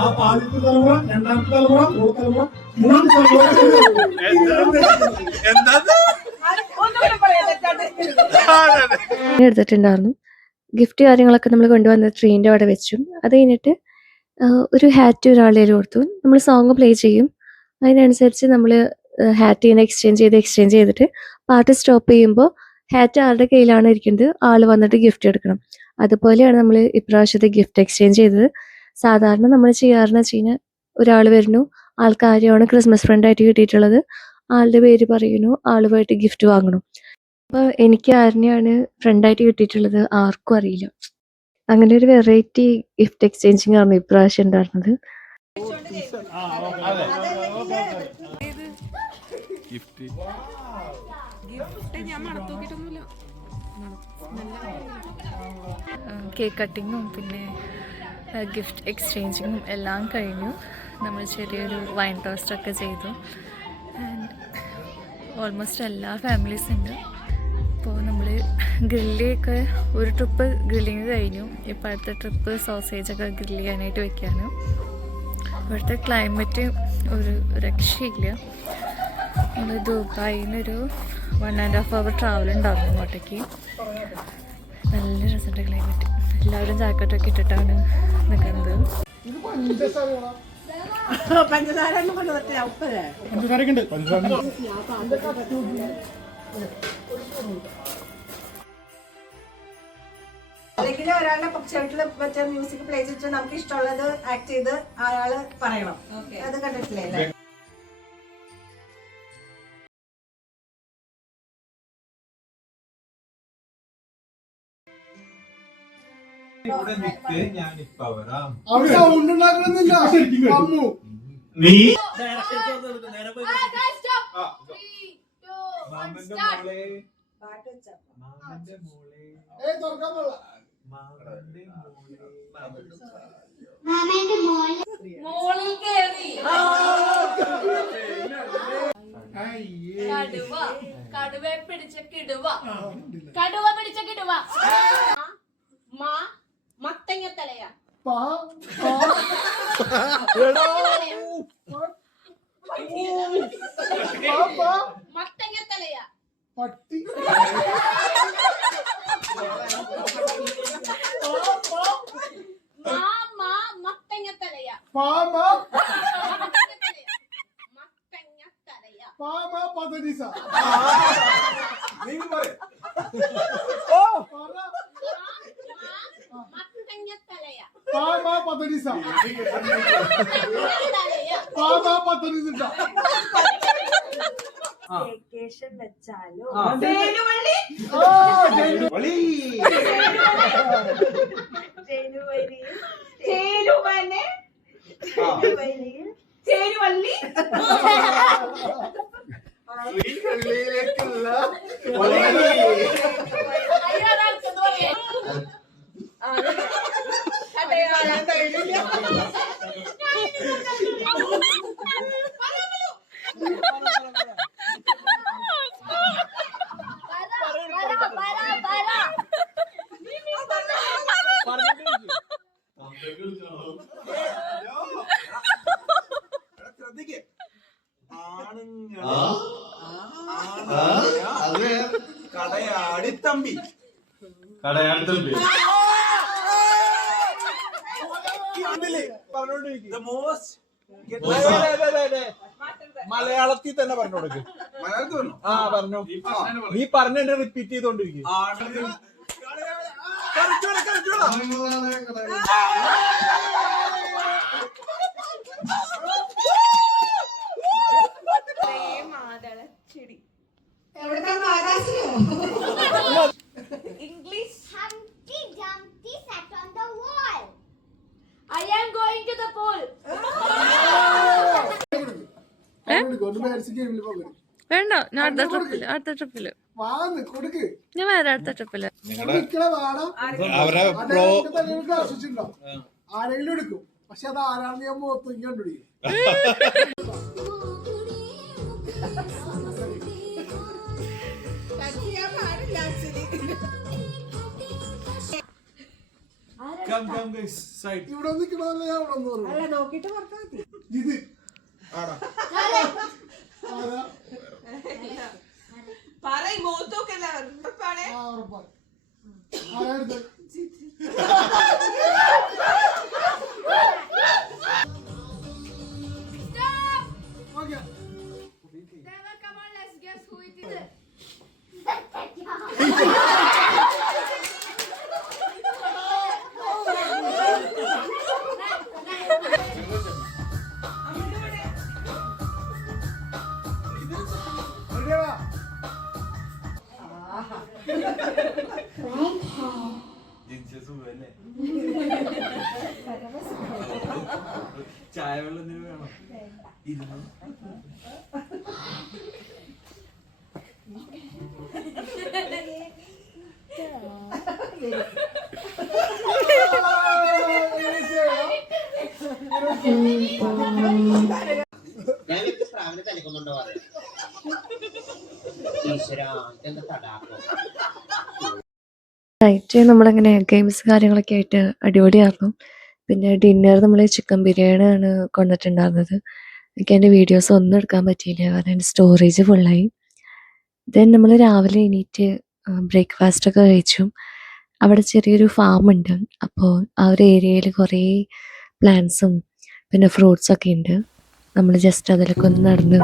ആ ആദ്യത്തെ തലമുറ, രണ്ടാമത്തെ തലമുറ, മൂന്നാമത്തെ തലമുറ, മൂന്നാമത്തെ എടുത്തിട്ടുണ്ടായിരുന്നു. ഗിഫ്റ്റ് കാര്യങ്ങളൊക്കെ നമ്മൾ കൊണ്ടുവന്ന് ട്രീൻ്റെ അവിടെ വെച്ചു. അത് കഴിഞ്ഞിട്ട് ഒരു ഹാറ്റ് ഒരാളുടെ കയ്യിൽ കൊടുത്തു. നമ്മൾ സോങ് പ്ലേ ചെയ്യും. അതിനനുസരിച്ച് നമ്മൾ ഹാറ്റ് ഇങ്ങനെ എക്സ്ചേഞ്ച് ചെയ്തിട്ട് പാട്ട് സ്റ്റോപ്പ് ചെയ്യുമ്പോൾ ഹാറ്റ് ആരുടെ കയ്യിലാണ് ഇരിക്കുന്നത് ആൾ വന്നിട്ട് ഗിഫ്റ്റ് എടുക്കണം. അതുപോലെയാണ് നമ്മൾ ഇപ്രാവശ്യത്തെ ഗിഫ്റ്റ് എക്സ്ചേഞ്ച് ചെയ്തത്. സാധാരണ നമ്മൾ ചെയ്യാറെന്ന് വെച്ച് കഴിഞ്ഞാൽ ഒരാൾ വരുന്നു, ആൾക്ക് ആരെയാണ് ക്രിസ്മസ് ഫ്രണ്ടായിട്ട് കിട്ടിയിട്ടുള്ളത്, ആളുടെ പേര് പറയുന്നു, ആൾ പോയിട്ട് ഗിഫ്റ്റ് വാങ്ങണം. അപ്പോൾ എനിക്ക് ആരിനെയാണ് ഫ്രണ്ടായിട്ട് കിട്ടിയിട്ടുള്ളത് ആർക്കും അറിയില്ല. അങ്ങനെ ഒരു വെറൈറ്റി ഗിഫ്റ്റ് എക്സ്ചേഞ്ചിങ് ആണ് ഇപ്രാവശ്യം ഉണ്ടായിരുന്നത്. കേക്ക് കട്ടിങ്ങും പിന്നെ ഗിഫ്റ്റ് എക്സ്ചേഞ്ചിങ്ങും എല്ലാം കഴിഞ്ഞു. നമ്മൾ ചെറിയൊരു വൈൻ ടോസ്റ്റൊക്കെ ചെയ്തു. ആൻഡ് ഓൾമോസ്റ്റ് എല്ലാ ഫാമിലീസ് ഉണ്ട്. അപ്പോൾ നമ്മൾ ഗ്രില്ലിയൊക്കെ ഒരു ട്രിപ്പ് ഗ്രില്ലിങ് കഴിഞ്ഞു. ഇപ്പോൾ അടുത്ത ട്രിപ്പ് സോസേജൊക്കെ ഗ്രില്ല് ചെയ്യാനായിട്ട് വെക്കുകയാണ്. ഇവിടുത്തെ ക്ലൈമറ്റ് ഒരു രക്ഷയില്ല. നമ്മൾ ദുബായിൽ നിന്നൊരു 1.5 hour ട്രാവൽ ഉണ്ടാകും ഇങ്ങോട്ടേക്ക്. നല്ല രസമുണ്ട് ക്ലൈമറ്റ്. എല്ലാവരും ജാക്കറ്റൊക്കെ ഇട്ടിട്ടാണ് നിൽക്കുന്നത്. അല്ലെങ്കിൽ ഒരാളുടെ ചെവിട്ടില് മറ്റേ മ്യൂസിക് പ്ലേ ചെയ്തിട്ട് നമുക്ക് ഇഷ്ടമുള്ളത് ആക്ട് ചെയ്ത് അയാള് പറയണം. അത് കണ്ടിട്ടില്ലേ? കടുവ പിടിച്ച കിടുവ, കടുവ പിടിച്ച കിടുവ. മത്തങ്ങത്തലയ മത്തങ്ങത്തലയ പട്ടി മത്തങ്ങത്തലയ പതനിസ വെക്കേഷൻ വെച്ചാലോ ചേരുവള്ളി കടയാടിത്തമ്പി മലയാളത്തിൽ തന്നെ പറഞ്ഞു കൊടുക്ക്. ആ പറഞ്ഞു. നീ പറഞ്ഞ repeat ചെയ്തോണ്ടിരിക്കും. English. Humpty Dumpty sat on the wall. I am going to the pool. വേണ്ട, ഞാൻ അടുത്ത ട്രിപ്പില് ഞാൻ വേറെ അടുത്ത ട്രിപ്പില് ആരെങ്കിലും എടുക്കും. പക്ഷെ അത് ആരാണെന്ന് ഞാൻ മുഖത്ത് കണ്ടുപിടിക്കും. ഇവിടെ നിൽക്കണമല്ല ഞാൻ ഇവിടെ ഒന്ന് പറഞ്ഞു അല്ല നോക്കിട്ട് പുറത്താ മതി. ഇത് ആടാ ആരാ പറയ് മോത്തോക്കല്ല ഉറപ്പാണ്. ആ ഉറപ്പാണ് ആരാ എടുത്തത് okay Deva, come on, let's guess who it is. റെഡിയാ ചായ വെള്ളം എന്തിനു വേണം ഇരുന്നു ഞാൻ ഇത് പ്രാവിനെ തലക്കൊന്നുണ്ടോ പറയാം ഈശ്വരാ ഇതെന്താ തടാക്കോ നൈറ്റ് നമ്മളങ്ങനെ ഗെയിംസ് കാര്യങ്ങളൊക്കെ ആയിട്ട് അടിപൊളിയായിരുന്നു. പിന്നെ ഡിന്നർ നമ്മൾ ചിക്കൻ ബിരിയാണിയാണ് കൊണ്ടിട്ടുണ്ടായിരുന്നത്. എനിക്ക് അതിൻ്റെ വീഡിയോസ് ഒന്നും എടുക്കാൻ പറ്റിയില്ല, കാരണം എൻ്റെ സ്റ്റോറേജ് ഫുള്ളായി. ദെൻ നമ്മൾ രാവിലെ എണീറ്റ് ബ്രേക്ക്ഫാസ്റ്റൊക്കെ കഴിച്ചു. അവിടെ ചെറിയൊരു ഫാമുണ്ട്. അപ്പോൾ ആ ഒരു ഏരിയയിൽ കുറേ പ്ലാന്റ്സും പിന്നെ ഫ്രൂട്ട്സൊക്കെ ഉണ്ട്. നമ്മൾ ജസ്റ്റ് അതിലൊക്കെ ഒന്ന് നടന്ന്